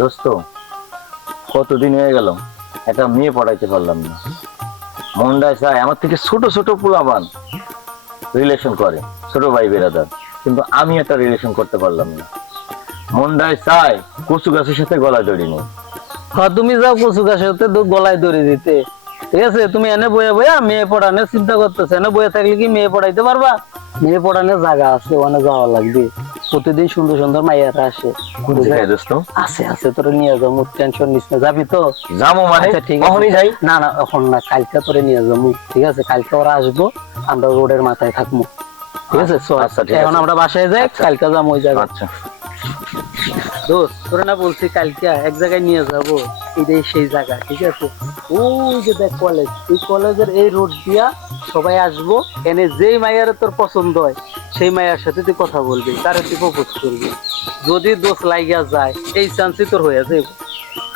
দোস্ত, কতদিন হয়ে গেল একটা মেয়ে পড়াইতে পারলাম না। মনটায় চায় আমার থেকে ছোট ছোট পোলাপান রিলেশন করে, ছোট ভাই বেরাদার, কিন্তু আমি একটা রিলেশন করতে পারলাম না। মনটায় চায় কচু গাছের সাথে গলা দড়ি নেই। হ্যাঁ, তুমি যাও কচু গাছের সাথে গলায় দড়ি দিতে। ঠিক আছে, তুমি এনে বয়ে বয়ে মেয়ে পড়ানোর চিন্তা করতেছো। এনে বয়ে থাকলে কি মেয়ে পড়াইতে পারবা? মেয়ে পড়ানোর জায়গা আছে, ওখানে যাওয়া লাগবে। প্রতিদিন সুন্দর সুন্দর মাইয়ারা আসে। কোন জায়গায় দোস্ত? আছে আছে, তোরে নিয়ে যাবো, টেনশন নিস না। যাবি তো? যাবো মানে? আচ্ছা, ঠিক কখনই আছে। যাই না না, এখন না, কালকে তোরে নিয়ে যাবো। ঠিক আছে, কালকে ওরা আসবো, আমরা রোডের মাথায় থাকবো। ঠিক আছে, চল। আচ্ছা, ঠিক আছে। এখন আমরা বাসায় যাই, আচ্ছা। কালকে যাবো ওই জায়গায়। আচ্ছা দোস্ত, তোরে না বলছি কালকে এক জায়গায় নিয়ে যাবো, এটাই সেই জায়গা। ঠিক আছে, ওই যে দেখ কলেজ, এই কলেজের এই রোড দিয়া সবাই আসবো। এনে যেই মাইয়ার তোর পছন্দ হয় সেই মাইয়ার সাথে তুই কথা বলবি, তারে তুই প্রপোজ করবি। যদি দোষ লাগিয়া যায়, এই চান্সই তোর হয়ে যাবে।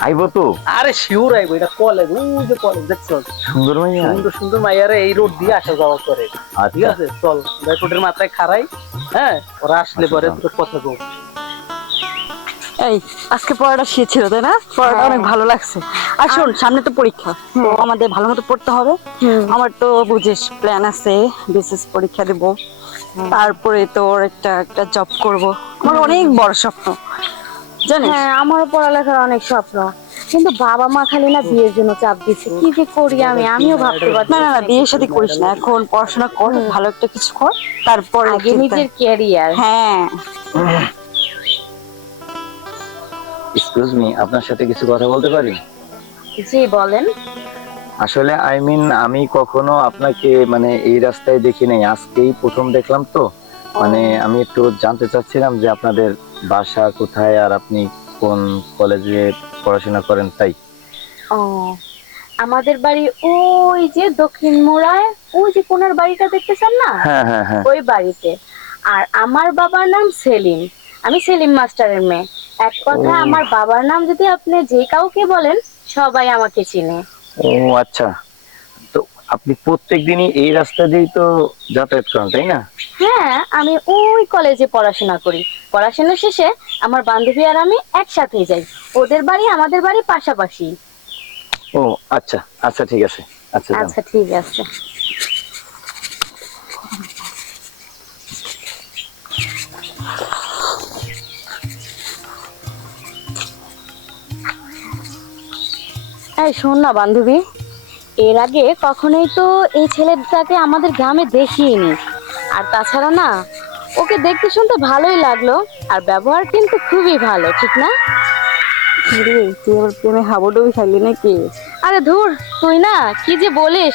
আইবো তো? আরে শিওর আইবো, এটা কলেজ, ওই যে কলেজ দেখছ, সুন্দর মাইয়া? সুন্দর সুন্দর মাইয়ারা এই রোড দিয়ে আসা যাওয়া করে। ঠিক আছে, চল রোডের মাথায় খাড়াই। হ্যাঁ, ওরা আসলে পরে তোর কথা বল। এই, আজকে পড়াটা শিখছিল তাই না? পড়াটা অনেক ভালো লাগছে। আর শোন, সামনে তো পরীক্ষা, তো আমাদের ভালো মতো পড়তে হবে। আমার তো বুঝিস প্ল্যান আছে, বিসিএস পরীক্ষা দেব, তারপরে তোর একটা একটা জব করব। আমার অনেক বড় স্বপ্ন, জানিস? হ্যাঁ, আমারও পড়ালেখার অনেক স্বপ্ন, কিন্তু বাবা মা খালি না বিয়ের জন্য চাপ দিচ্ছে। কি যে করি আমিও ভাবতে পারছি না না না, বিয়ের সাথে করিস না, এখন পড়াশোনা কর, ভালো একটা কিছু কর, তারপরে আগে নিজের ক্যারিয়ার। হ্যাঁ। এক্সকিউজ মি, আপনার সাথে কিছু কথা বলতে পারি? জি বলেন। আসলে আমি কখনো আপনাকে মানে এই রাস্তায় দেখি নাই, আজকেই প্রথম দেখলাম তো। মানে আমি একটু জানতে চাচ্ছিলাম যে আপনাদের বাসা কোথায় আর আপনি কোন কলেজে পড়াশোনা করেন, তাই। ও, আমাদের বাড়ি ওই যে দক্ষিণ মোড়ায়, ওই যে কোনার বাড়িটা দেখতেছেন না, হ্যাঁ হ্যাঁ হ্যাঁ। ওই বাড়িতে। আর আমার বাবার নাম সেলিম, আমি সেলিম মাস্টারের মেয়ে। এক কথা, আমার বাবার নাম যদি আপনি যে কাউকে বলেন, সবাই আমাকে চিনে। ও আচ্ছা, তো আপনি প্রত্যেক দিনই এই রাস্তা দিয়েই তো যাতায়াত করেন, তাই না? হ্যাঁ, আমি ওই কলেজে পড়াশোনা করি। পড়াশোনা শেষে আমার বান্ধবী আর আমি একসাথেই যাই। ওদের বাড়ি আমাদের বাড়ি পাশাপাশি। ও আচ্ছা আচ্ছা, ঠিক আছে। আচ্ছা যান। আচ্ছা, ঠিক আছে। এই শোন না বান্ধবী, এর আগে কখনোই তো এই ছেলেটাকে আমাদের গ্রামে দেখিনি। আর তাছাড়া না, ওকে দেখতে শুনতে ভালোই লাগলো, আর ব্যবহার কিন্তু খুবই ভালো, ঠিক না? রে, তুই আবার প্রেমে হাবুডুবি খাইলি নাকি? আরে ধুর, তুই না কি যে বলিস।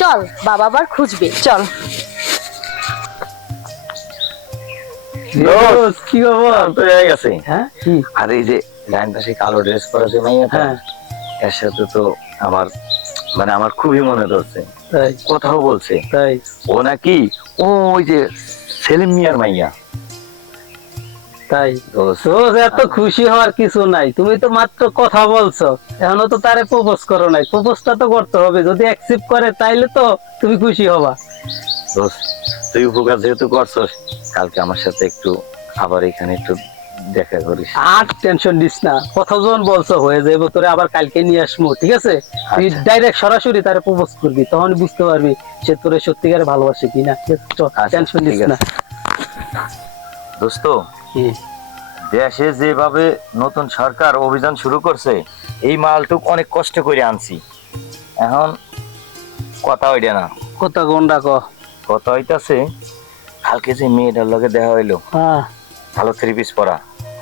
চল, বাবা আবার খুঁজবে, চল। দোস্ত, কি খবর? তো হয়ে গেছে। হ্যাঁ, কি? আর এই যে ডাইন পাশে কালো ড্রেস পরা যে মাইয়াটা, হ্যাঁ, এর সাথে তো আমার মানে আমার খুবই মনে ধরছে, তাই কথাও বলছে। তাই ও নাকি ওই যে সেলিম মিয়ার মাইয়া। তাই দোস্ত, তো এত খুশি হওয়ার কিছু নাই, তুমি তো মাত্র কথা বলছো, এখনো তো তারে প্রপোজ করো নাই। প্রপোজটা তো করতে হবে, যদি অ্যাকসেপ্ট করে তাইলে তো তুমি খুশি হবা। দোস্ত, তুই উপকার যেহেতু করছস, কালকে আমার সাথে একটু আবার এখানে একটু দেখা করিস। আর টেনশন নিস না, কথা যখন বলছো হয়ে যাবে, তোরে আবার কালকে নিয়ে আসবো। ঠিক আছে, তুই আচ্ছা। ডাইরেক্ট সরাসরি তারে প্রপোজ করবি, তখন বুঝতে পারবি সে তোরে সত্যিকারে ভালোবাসে কিনা। ঠিক আছে, চল, আচ্ছা, টেনশন নিস ঠিক না। আছে। দোস্ত, কি? দেশে যেভাবে নতুন সরকার অভিযান শুরু করছে, এই মালটুক অনেক কষ্ট করে আনছি। এখন কথা হইবে না, কথা কোনটা ক? কথা হইতাছে কালকে যে মেয়েটার লগে দেখা হইলো, হ্যাঁ ভালো থ্রি পিস পরা,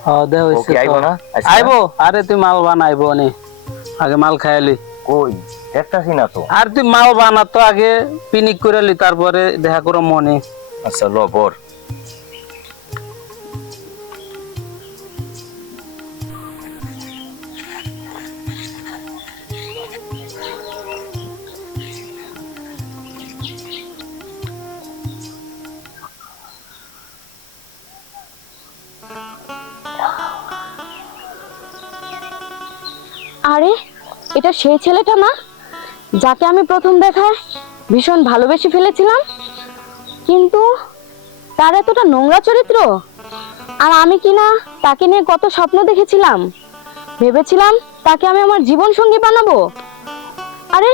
হ্যাঁ, দেখ ও কি আইবো না আজকে? আইবো। আরে তুই মাল বানাইবো নি, আগে মাল খাইলি। কই দেখতাছি না তো। আর তুই মাল বানাতো আগে, পিনিক করে লি, তারপরে দেখা করো মনে। আচ্ছা ল বর। আরে, এটা সেই ছেলেটা না যাকে আমি প্রথম দেখায় ভীষণ ভালোবেসে ফেলেছিলাম, কিন্তু তার এতটা নোংরা চরিত্র, আর আমি কিনা তাকে নিয়ে কত স্বপ্ন দেখেছিলাম। ভেবেছিলাম তাকে আমি আমার জীবন সঙ্গী বানাবো। আরে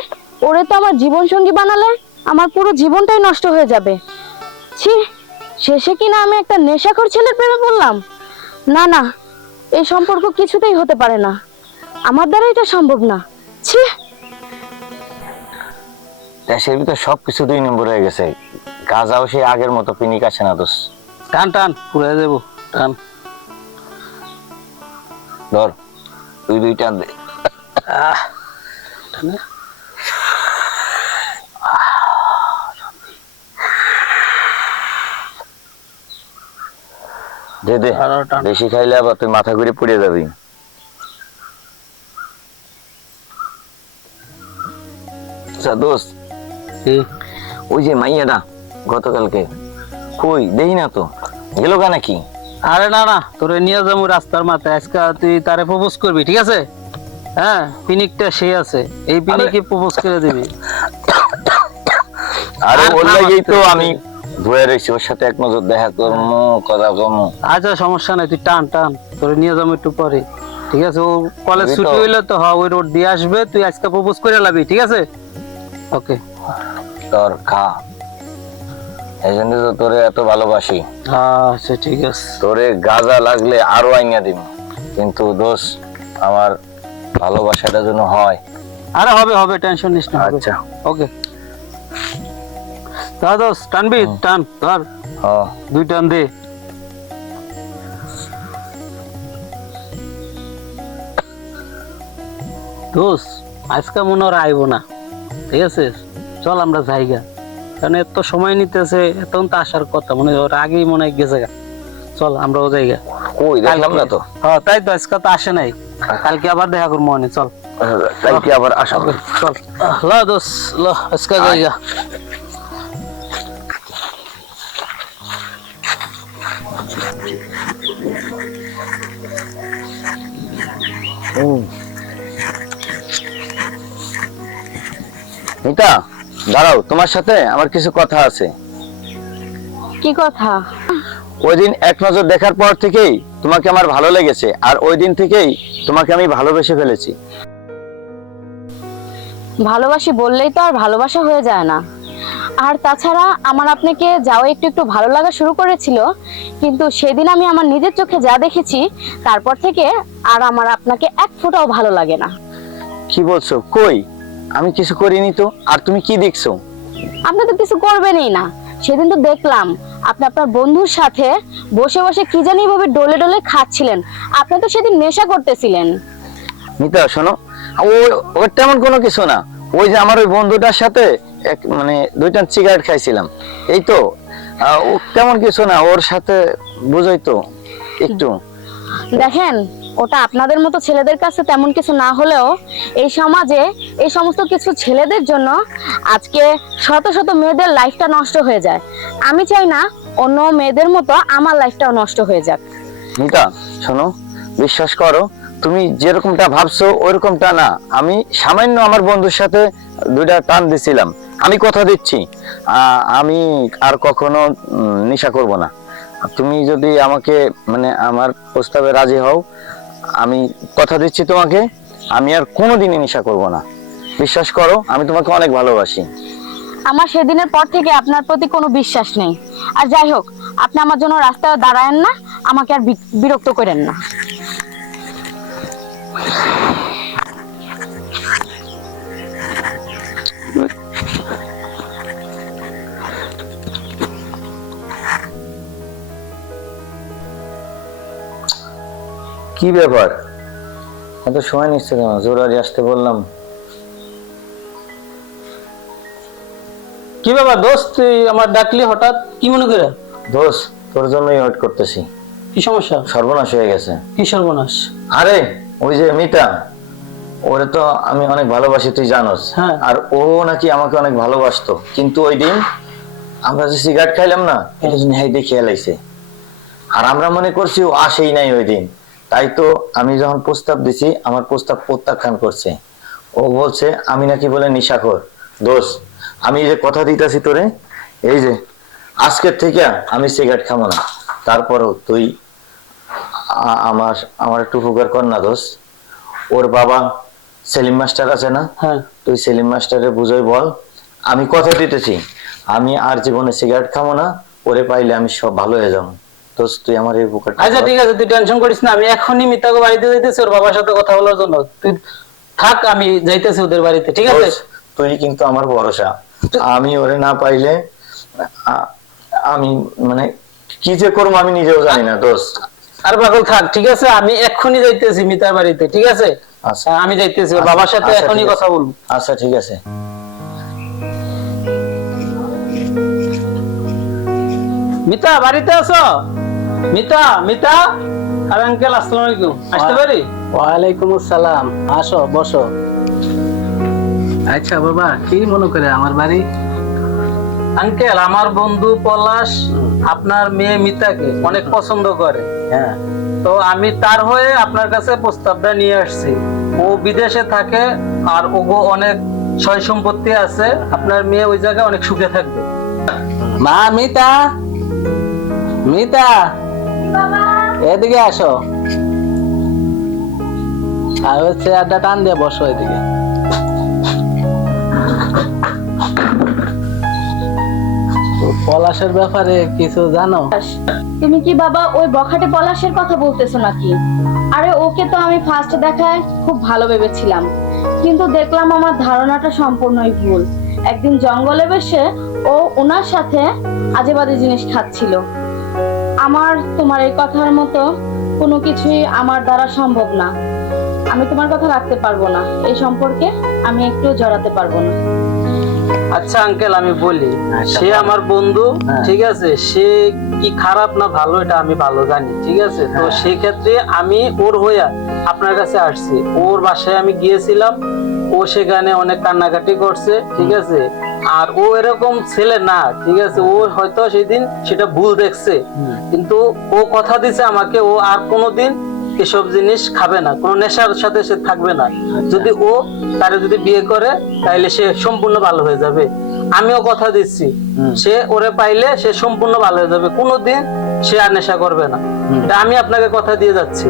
ওরে তো আমার জীবন সঙ্গী বানালে আমার পুরো জীবনটাই নষ্ট হয়ে যাবে। ছি, শেষে কিনা আমি একটা নেশাখোর ছেলের প্রেমে পড়লাম। না না, এই সম্পর্ক কিছুতেই হতে পারে না, আমার দ্বারা এটা সম্ভব না। ছি। দেশের ভিতর সবকিছু 2 নম্বর হয়ে গেছে, গাজাও সেই আগের মতো পিনিক আসে না দোষ। টান টান পুড়ে দেবো, টান। ধর, তুই 2 টান দে। টানে। দে দে, আরো টান। বেশি খাইলে আবার তুই মাথা ঘুরে পড়ে যাবি। আচ্ছা দোস্ত, কি? ওই যে মাইয়াটা গতকালকে কই দেখি না তো, গেল গা নাকি? আরে না না, তোরে নিয়ে যাবো রাস্তার মাথায়, আজকে তুই তারে প্রপোজ করবি, ঠিক আছে? হ্যাঁ, পিনিকটা সে আছে, এই পিনিকে প্রপোজ করে দিবি। আরে আর ওর না লাগেই তো মারতে আমি ধুয়ে রয়েছি, ওর সাথে এক নজর দেখা করবো, কথা কমো। আচ্ছা সমস্যা নাই, তুই টান টান, তোরে নিয়ে যাবো একটু পরে, ঠিক আছে? ও কলেজ ওই তো। ছুটি হইলে তো ওই রোড দিয়ে আসবে, তুই আজকে প্রপোজ করে লাবি, ঠিক আছে? ওকে। তোর খা, এই জন্য তো তোরে এত ভালোবাসি। আচ্ছা ঠিক আছে। তোরে গাজা লাগলে আরো আইনা দিব, কিন্তু দোষ আমার ভালোবাসাটা যেন হয়। আরে হবে হবে, টেনশন নিস না। আচ্ছা। ওকে, তা দোস্ত টানবি, টান ধর, হ্যাঁ 2 টান দে। দোস্ত আজকে মনে হয় আইবো না, ঠিক আছে? চল আমরা যাইগা, কারণ এত সময় নিতেছে, এখন তো আসার কথা, মনে হয় ওর আগেই মনে হয় গেছে গা। চল আমরাও যাইগা। কই দেখলাম না তো, হ্যাঁ তাই তো, আজকে তো আসে নাই, কালকে আবার দেখা করবো মনে। চল তাই কি আবার আসা? চল ল দোস্ত, ল আজকে যাইগা। মিতা দাঁড়াও, তোমার সাথে আমার কিছু কথা আছে। কি কথা? ওই দিন এক নজর দেখার পর থেকেই তোমাকে আমার ভালো লেগেছে, আর ওই দিন থেকেই তোমাকে আমি ভালোবেসে ফেলেছি। ভালোবাসি বললেই তো আর ভালোবাসা হয়ে যায় না। আর তাছাড়া আমার আপনাকে যাওয়া একটু একটু ভালো লাগা শুরু করেছিল, কিন্তু সেদিন আমি আমার নিজের চোখে যা দেখেছি, তারপর থেকে আর আমার আপনাকে এক ফোঁটাও ভালো লাগে না। কি বলছো? কই, আমি কিছু করিনি তো। আর তুমি কি দেখছো? আপনি তো কিছু করবেনই না। সেদিন তো দেখলাম আপনি আপনার বন্ধুর সাথে বসে বসে কি জানি ভাবে ডলে ডলে খাচ্ছিলেন। আপনি তো সেদিন নেশা করতেছিলেন। মিতা শোনো, ওর তেমন কোনো কিছু না। ওই যে আমার ওই বন্ধুটার সাথে মানে 2টা সিগারেট খাইছিলাম, এই তো। ও তেমন কিছু না, ওর সাথে বুঝই তো একটু। দেখেন, ওটা আপনাদের মতো ছেলেদের কাছে তেমন কিছু না হলেও এই সমাজে এই সমস্ত কিছু ছেলেদের জন্য আজকে শত শত মেয়েদের লাইফটা নষ্ট হয়ে যায়। আমি চাই না অন্য মেয়েদের মতো আমার লাইফটাও নষ্ট হয়ে যাক। মিতা শোনো, বিশ্বাস করো, তুমি যেরকমটা ভাবছো ওইরকমটা না। আমি সামান্য আমার বন্ধুর সাথে 2টা টান দিছিলাম। আমি কথা দিচ্ছি, আমি আর কখনো নেশা করব না। তুমি যদি আমাকে মানে আমার প্রস্তাবে রাজি হও, আমি কথা দিচ্ছি তোমাকে, আমি আর কোনোদিনই নেশা করব না। বিশ্বাস করো, আমি তোমাকে অনেক ভালোবাসি। আমার সেদিনের পর থেকে আপনার প্রতি কোনো বিশ্বাস নেই। আর যাই হোক, আপনি আমার জন্য রাস্তায় দাঁড়ায়েন না, আমাকে আর বিরক্ত করেন না। কি ব্যাপার, এত সময় নিচ্ছে কেন? জোরারি আসতে বললাম। কি ব্যাপার দোস্ত, তুই আমার ডাকলি হঠাৎ, কি মনে করে? দোষ, তোর জন্যই ওয়েট করতেছি। কি সমস্যা? সর্বনাশ হয়ে গেছে। কি সর্বনাশ? আরে ওই যে মিতা, ওরে তো আমি অনেক ভালোবাসি, তুই জানোস। হ্যাঁ। আর ও নাকি আমাকে অনেক ভালোবাসতো, কিন্তু ওই দিন আমরা যে সিগারেট খাইলাম না, এটা জন্য হাই দেখে এলাইছে। আর আমরা মনে করছি ও আসেই নাই ওই দিন। তাই তো আমি যখন প্রস্তাব দিছি, আমার প্রস্তাব প্রত্যাখ্যান করছে। ও বলছে আমি নাকি বলে নেশাখোর। দোষ, আমি যে কথা দিতেছি তোরে, এই যে আজকের থেকে আমি সিগারেট খাবো না। তারপরও তুই আমার আমার একটু উপকার কর না দোষ। ওর বাবা সেলিম মাস্টার আছে না, হ্যাঁ তুই সেলিম মাস্টারের বুঝাই বল, আমি কথা দিতেছি আমি আর জীবনে সিগারেট খাবো না, ওরে পাইলে আমি সব ভালো হয়ে যাবো। দোস্ত তুই আমার এই বুকাটা আচ্ছা ঠিক আছে, তুই টেনশন করিস না, আমি এখনই মিতাকে বাড়িতে যাইতেছি ওর বাবার সাথে কথা বলার জন্য। তুই থাক, আমি যাইতেছি ওদের বাড়িতে, ঠিক আছে? দোস্ত, তুই কিন্তু আমার ভরসা, আমি ওরে না পাইলে আমি মানে কি যে করবো আমি নিজেও জানি না দোস্ত। আর পাগল থাক, ঠিক আছে? আমি এক্ষুনি যাইতেছি মিতার বাড়িতে, ঠিক আছে? আচ্ছা আমি যাইতেছি ওর বাবার সাথে আচ্ছা, এখনই ঠিক কথা আছে। বলবো। আচ্ছা ঠিক আছে। মিতা বাড়িতে আছো? মিতা, মিতা। আর আঙ্কেল আসসালামু আলাইকুম, আসতে পারি? ওয়ালাইকুম আসসালাম, আসো বসো। আচ্ছা বাবা, কি মনে করে আমার বাড়ি? আঙ্কেল, আমার বন্ধু পলাশ আপনার মেয়ে মিতাকে অনেক পছন্দ করে। হ্যাঁ, তো আমি তার হয়ে আপনার কাছে প্রস্তাবটা নিয়ে আসছি। ও বিদেশে থাকে আর ওগো অনেক সয় সম্পত্তি আছে, আপনার মেয়ে ওই জায়গায় অনেক সুখে থাকবে। মা মিতা, মিতা এদিকে আসো, আর হচ্ছে আড্ডা টান দিয়ে বসো এদিকে। পলাশের ব্যাপারে কিছু জানো? তুমি কি বাবা ওই বখাটে পলাশের কথা বলতেছো নাকি? আরে ওকে তো আমি ফার্স্ট দেখায় খুব ভালো ভেবেছিলাম, কিন্তু দেখলাম আমার ধারণাটা সম্পূর্ণই ভুল। একদিন জঙ্গলে বসে ও ওনার সাথে আজে বাজে জিনিস খাচ্ছিল। আমার তোমার এই কথার মতো কোনো কিছুই আমার দ্বারা সম্ভব না। আমি তোমার কথা রাখতে পারবো না, এই সম্পর্কে আমি একটু জড়াতে পারবো না। আচ্ছা আঙ্কেল, আমি বলি, সে আমার বন্ধু, ঠিক আছে? সে কি খারাপ না ভালো এটা আমি ভালো জানি, ঠিক আছে? তো সেই ক্ষেত্রে আমি ওর হইয়া আপনার কাছে আসছি। ওর বাসায় আমি গিয়েছিলাম, ও সেখানে অনেক কান্নাকাটি করছে, ঠিক আছে? আর ও এরকম ছেলে না, ঠিক আছে? ও হয়তো সেদিন সেটা ভুল দেখছে, কিন্তু ও কথা দিছে আমাকে ও আর কোনোদিন এসব জিনিস খাবে না, কোনো নেশার সাথে সে থাকবে না। যদি ও তারে যদি বিয়ে করে তাহলে সে সম্পূর্ণ ভালো হয়ে যাবে। আমিও কথা দিচ্ছি, সে ওরে পাইলে সে সম্পূর্ণ ভালো হয়ে যাবে, কোনোদিন সে আর নেশা করবে না। এটা আমি আপনাকে কথা দিয়ে যাচ্ছি।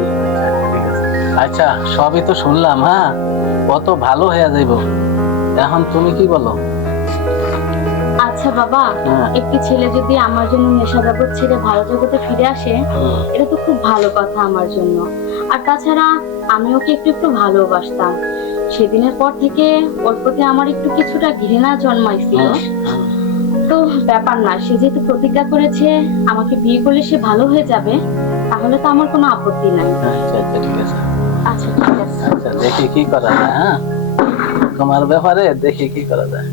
আচ্ছা, সবই তো শুনলাম, হ্যাঁ, কত ভালো হয়ে যাইব। এখন তুমি কি বলো? আচ্ছা বাবা, একটি ছেলে যদি আমার জন্য নেশা জগৎ ছেড়ে ভালো জগতে ফিরে আসে, এটা তো খুব ভালো কথা আমার জন্য। আর তাছাড়া আমি ওকে একটু একটু ভালোবাসতাম। সেদিনের পর থেকে ওর প্রতি আমার একটু কিছুটা ঘৃণা জন্মাইছিল। তো ব্যাপার না, সে যেহেতু প্রতিজ্ঞা করেছে আমাকে বিয়ে করলে সে ভালো হয়ে যাবে, তাহলে তো আমার কোনো আপত্তি নাই। আচ্ছা আচ্ছা, ঠিক আছে। আচ্ছা ঠিক আছে। আচ্ছা, দেখি কি করা যায়। হ্যাঁ, তোমার ব্যাপারে দেখি কি করা যায়।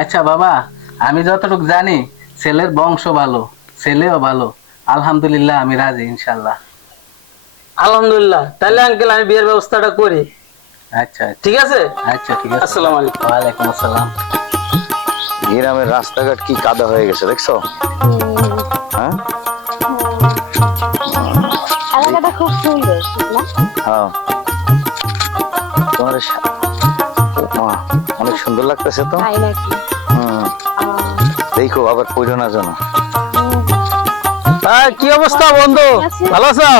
আচ্ছা বাবা, আমি যতটুকু জানি ছেলের বংশ ভালো, ছেলেও ভালো। আলহামদুলিল্লাহ, আমি রাজি ইনশাল্লাহ। আলহামদুলিল্লাহ, তাহলে আঙ্কেল আমি বিয়ের ব্যবস্থাটা করি। আচ্ছা ঠিক আছে। আচ্ছা ঠিক আছে। আসসালামু আলাইকুম। ওয়ালাইকুম আসসালাম। গ্রামের রাস্তাঘাট কি কাদা হয়ে গেছে দেখছো? হ্যাঁ এলাকাটা খুব সুন্দর না? হ্যাঁ, তোমার অনেক সুন্দর লাগতেছে তো। তাই নাকি? দেখো আবার পড়ো না যেন। কি অবস্থা বন্ধু, ভালো আছো?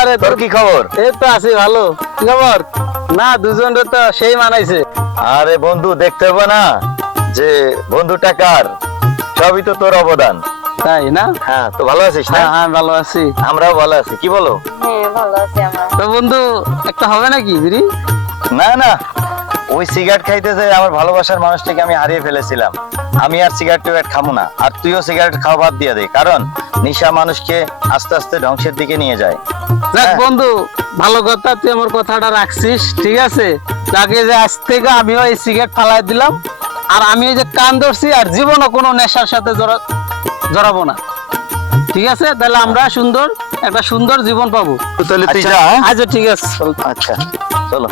আরে তোর কি খবর? এই তো আছি ভালো। কি খবর? না, দুজনের তো সেই মানাইছে। আরে বন্ধু, দেখতে হবে না যে বন্ধুটা কার? সবই তো তোর অবদান, তাই না? হ্যাঁ। তো ভালো আছিস না? হ্যাঁ, ভালো আছি। আমরাও ভালো আছি, কি বলো? হ্যাঁ, ভালো আছি আমরা। তো বন্ধু, একটা হবে নাকি বিড়ি? না না, ওই সিগারেট খাইতে যাই আমার ভালোবাসার মানুষটাকে আমি হারিয়ে ফেলেছিলাম। আমি আর সিগারেট টিগারেট খাবো না, আর তুইও সিগারেট খাওয়া বাদ দিয়ে দে, কারণ নেশা মানুষকে আস্তে আস্তে ধ্বংসের দিকে নিয়ে যায়। দেখ বন্ধু, ভালো কথা, তুই আমার কথাটা রাখছিস, ঠিক আছে? তাকে যে আজ থেকে আমিও এই সিগারেট ফালাই দিলাম, আর আমি এই যে কান ধরছি, আর জীবনও কোনো নেশার সাথে জড়াবো না, ঠিক আছে? তাহলে আমরা একটা সুন্দর জীবন পাবো। তাহলে তুই আচ্ছা, যা। আচ্ছা ঠিক আছে। আচ্ছা চলো।